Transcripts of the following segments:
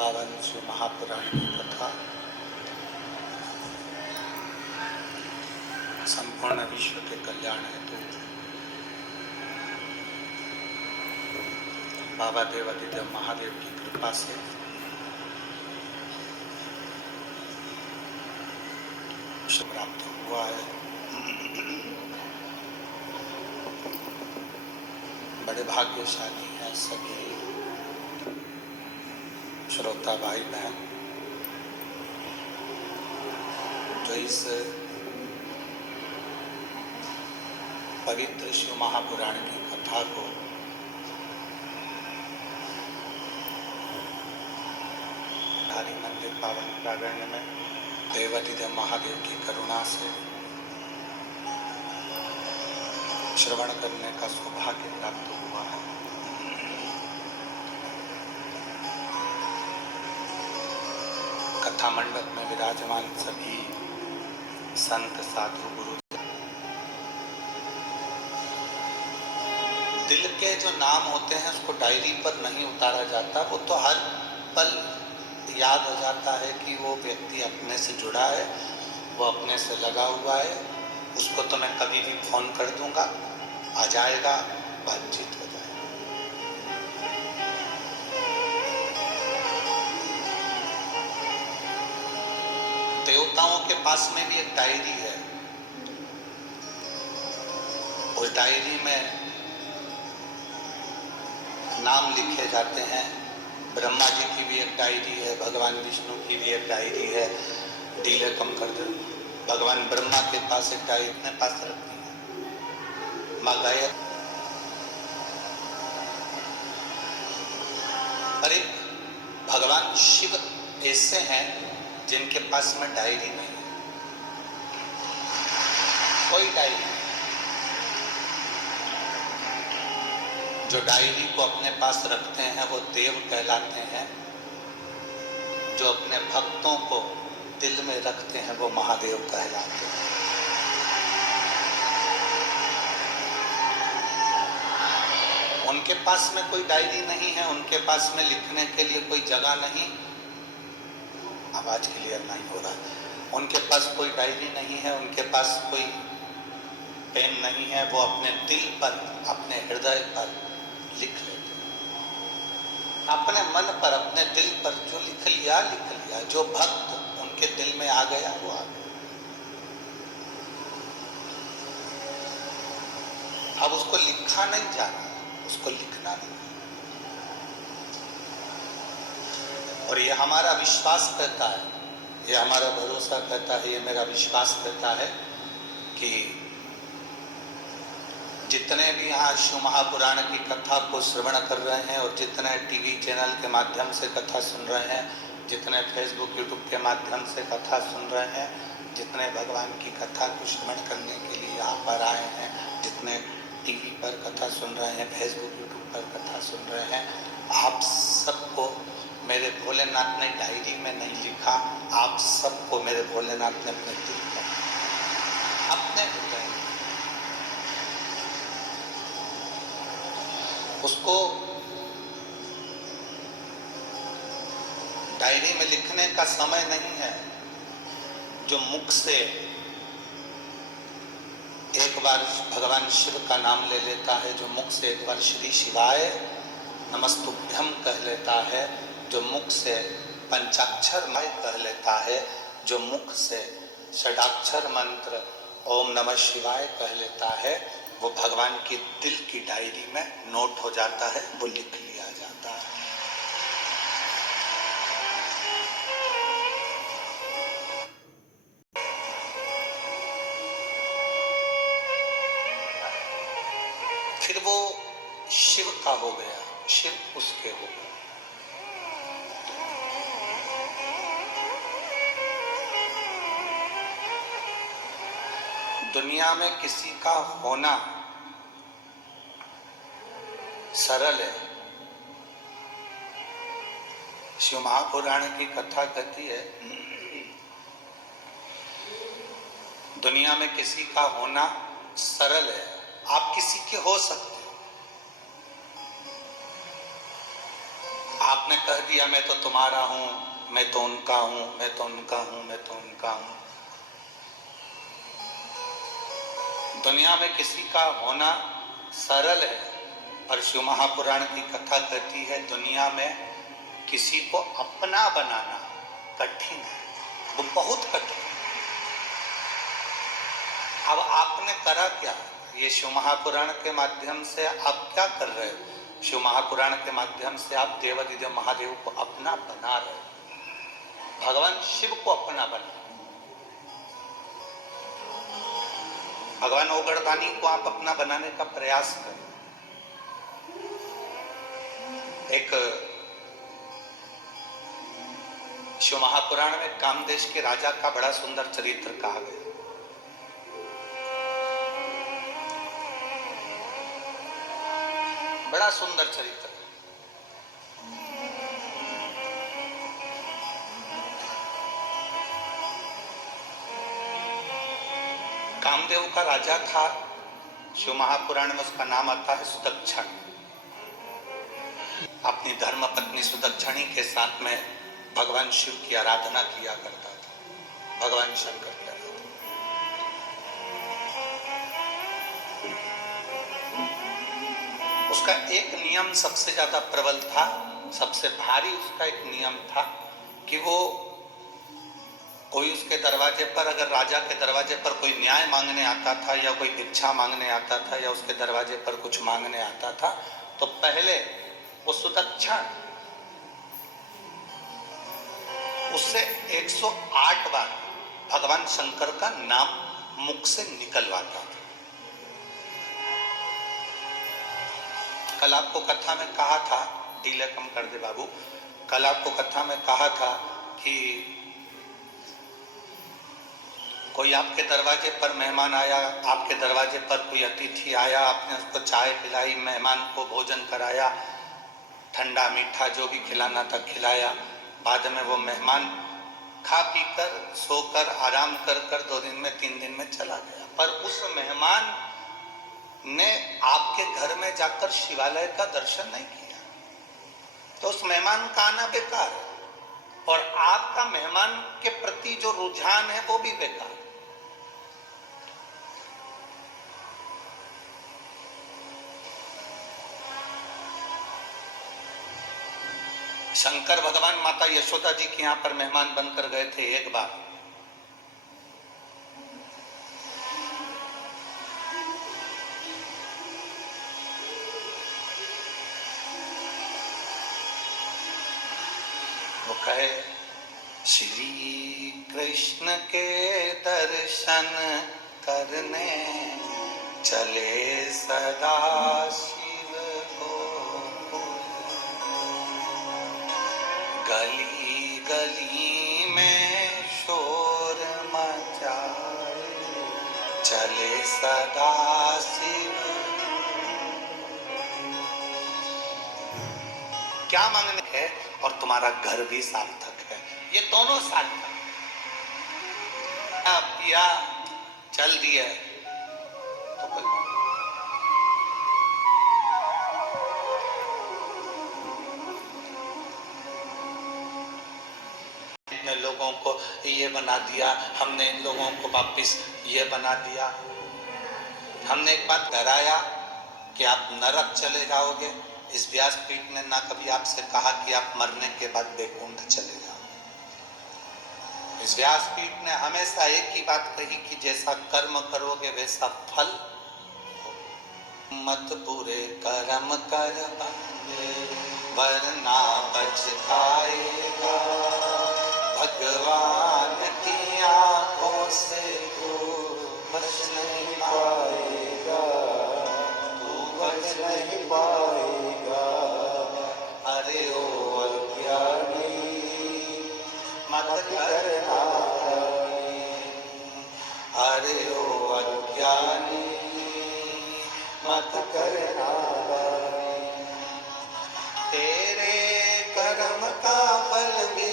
पावन शिव महापुराण की कथा संपूर्ण विश्व के कल्याण हेतु बाबा देवादिदेव महादेव की कृपा से प्राप्त हुआ है। बड़े भाग्यशाली हैं सभी श्रोता भाई बहन जो इस पवित्र शिव महापुराण की कथा को हरि मंदिर पावन प्रांगण में देवादिदेव महादेव की करुणा से श्रवण करने का सौभाग्य प्राप्त हुआ है। कथा मंडप में विराजमान सभी संत साधु गुरु दिल के जो नाम होते हैं उसको डायरी पर नहीं उतारा जाता, वो तो हर पल याद हो जाता है कि वो व्यक्ति अपने से जुड़ा है, वो अपने से लगा हुआ है। उसको तो मैं कभी भी फोन कर दूंगा, आ जाएगा, बातचीत हो जाएगी। देवताओं के पास में भी एक डायरी है। उस डायरी में नाम लिखे जाते हैं। ब्रह्मा जी की भी एक डायरी है, भगवान विष्णु की भी एक डायरी है। डीले कम कर दो। भगवान ब्रह्मा के पास एक डायरी अपने पास रखती है माँ गायत्री। पर एक भगवान शिव ऐसे हैं जिनके पास में डायरी नहीं है, कोई डायरी नहीं। जो डायरी को अपने पास रखते हैं वो देव कहलाते हैं, जो अपने भक्तों को दिल में रखते हैं वो महादेव कहलाते हैं। उनके पास में कोई डायरी नहीं है, उनके पास में लिखने के लिए कोई जगह नहीं। आवाज क्लियर नहीं हो रहा है। उनके पास कोई डायरी नहीं है, उनके पास कोई पेन नहीं है। वो अपने दिल पर, अपने हृदय पर लिख लेते हैं। अपने मन पर, अपने दिल पर जो लिख लिया लिख लिया। जो भक्त उनके दिल में आ गया वो आ गया। अब उसको लिखा नहीं जाना, उसको लिखना नहीं। और ये हमारा विश्वास कहता है, ये हमारा भरोसा कहता है, ये मेरा विश्वास कहता है कि जितने भी यहाँ शिव महापुराण की कथा को श्रवण कर रहे हैं और जितने टीवी चैनल के माध्यम से कथा सुन रहे हैं, जितने फेसबुक यूट्यूब के माध्यम से कथा सुन रहे हैं, जितने भगवान की कथा को श्रवण करने के लिए यहाँ पर आए हैं, जितने टीवी पर कथा सुन रहे हैं, फेसबुक यूट्यूब पर कथा सुन रहे हैं, आप सबको मेरे भोलेनाथ ने डायरी में नहीं लिखा। आप सबको मेरे भोलेनाथ ने अपने दिल पर, अपने हृदय में, उसको डायरी में लिखने का समय नहीं है। जो मुख से एक बार भगवान शिव का नाम ले लेता है, जो मुख से एक बार श्री शिवाय नमस्तुभ्यम कह लेता है, जो मुख से पंचाक्षर मय कह लेता है, जो मुख से षडाक्षर मंत्र ओम नमः शिवाय कह लेता है, वो भगवान की दिल की डायरी में नोट हो जाता है, वो लिख लिया जाता है। फिर वो शिव का हो गया, शिव उसके हो गए। दुनिया में किसी का होना सरल है। शिव महापुराण की कथा कहती है दुनिया में किसी का होना सरल है। आप किसी के हो सकते हो, आप आपने कह दिया मैं तो तुम्हारा हूं, मैं तो उनका हूं, मैं तो उनका हूं, मैं तो उनका हूं। दुनिया में किसी का होना सरल है, और शिव महापुराण की कथा कहती है दुनिया में किसी को अपना बनाना कठिन है, वो बहुत कठिन। अब आपने करा क्या? ये शिव महापुराण के माध्यम से आप क्या कर रहे हो? शिव महापुराण के माध्यम से आप देवाधिदेव महादेव को अपना बना रहे हो, भगवान शिव को अपना बना, भगवान ओगड़दानी को आप अपना बनाने का प्रयास करें। एक शिव महापुराण में कामदेश के राजा का बड़ा सुंदर चरित्र कहा गया। बड़ा सुंदर चरित्र। कामदेव का राजा था, शिव महापुराण में उसका नाम आता है सुदक्षण। अपनी धर्म पत्नी सुदक्षिणी के साथ में भगवान शिव की आराधना किया करता था, भगवान शंकर की आराधना। उसका एक नियम सबसे ज्यादा प्रबल था, सबसे भारी उसका एक नियम था कि वो कोई उसके दरवाजे पर, अगर राजा के दरवाजे पर कोई न्याय मांगने आता था या कोई भिक्षा मांगने आता था या उसके दरवाजे पर कुछ मांगने आता था, तो पहले वो सुदक्षण उससे 108 बार भगवान शंकर का नाम मुख से निकलवाता था। कल आपको कथा में कहा था, डीले कम कर दे बाबू, कल आपको कथा में कहा था कि कोई आपके दरवाजे पर मेहमान आया, आपके दरवाजे पर कोई अतिथि आया, आपने उसको चाय पिलाई, मेहमान को भोजन कराया, ठंडा मीठा जो भी खिलाना था खिलाया। बाद में वो मेहमान खा पी कर, सोकर, आराम कर कर 2 दिन में 3 दिन में चला गया। पर उस मेहमान ने आपके घर में जाकर शिवालय का दर्शन नहीं किया, तो उस मेहमान का आना बेकार है, और आपका मेहमान के प्रति जो रुझान है वो भी बेकार। शंकर भगवान माता यशोदा जी के यहां पर मेहमान बनकर गए थे एक बार। वो कहे श्री कृष्ण के दर्शन करने चले सदा शिव को, गली गली में शोर मचाए चले सदा शिव। क्या मांगने है? और तुम्हारा घर भी सार्थक है, ये दोनों सार्थक। पिया चल दिया तो लोगों को ये बना दिया, हमने इन लोगों को वापिस ये बना दिया। हमने एक बात डराया कि आप नरक चले जाओगे। इस व्यासपीठ ने ना कभी आपसे कहा कि आप मरने के बाद वैकुंठ चले जाओगे। इस व्यासपीठ ने हमेशा एक ही बात कही कि जैसा कर्म करोगे वैसा फल। मत बुरे कर्म कर वरना पछताएगा, भगवान की आंखों से तू बच नहीं पाएगा, तू बच नहीं पाएगा। अरे ओ अज्ञानी मत करना, अरे ओ अज्ञानी मत करना। तेरे कर्म का फल भी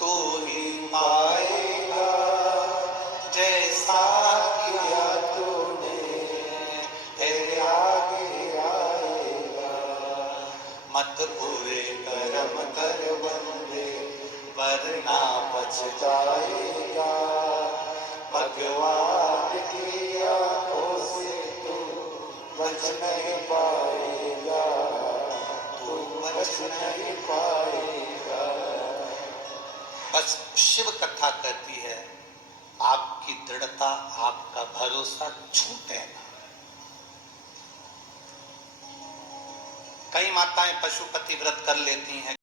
तू ही पाएगा, जैसा किया तूने तेरे आगे आएगा। मत बुरे कर्म कर बंदे, वरना पछताएगा। भगवान की आंखों से तू बच नहीं पाएगा, तू बच नहीं पाएगा। बस शिव कथा कहती है आपकी दृढ़ता, आपका भरोसा छूटे ना। कई माताएं पशुपति व्रत कर लेती हैं,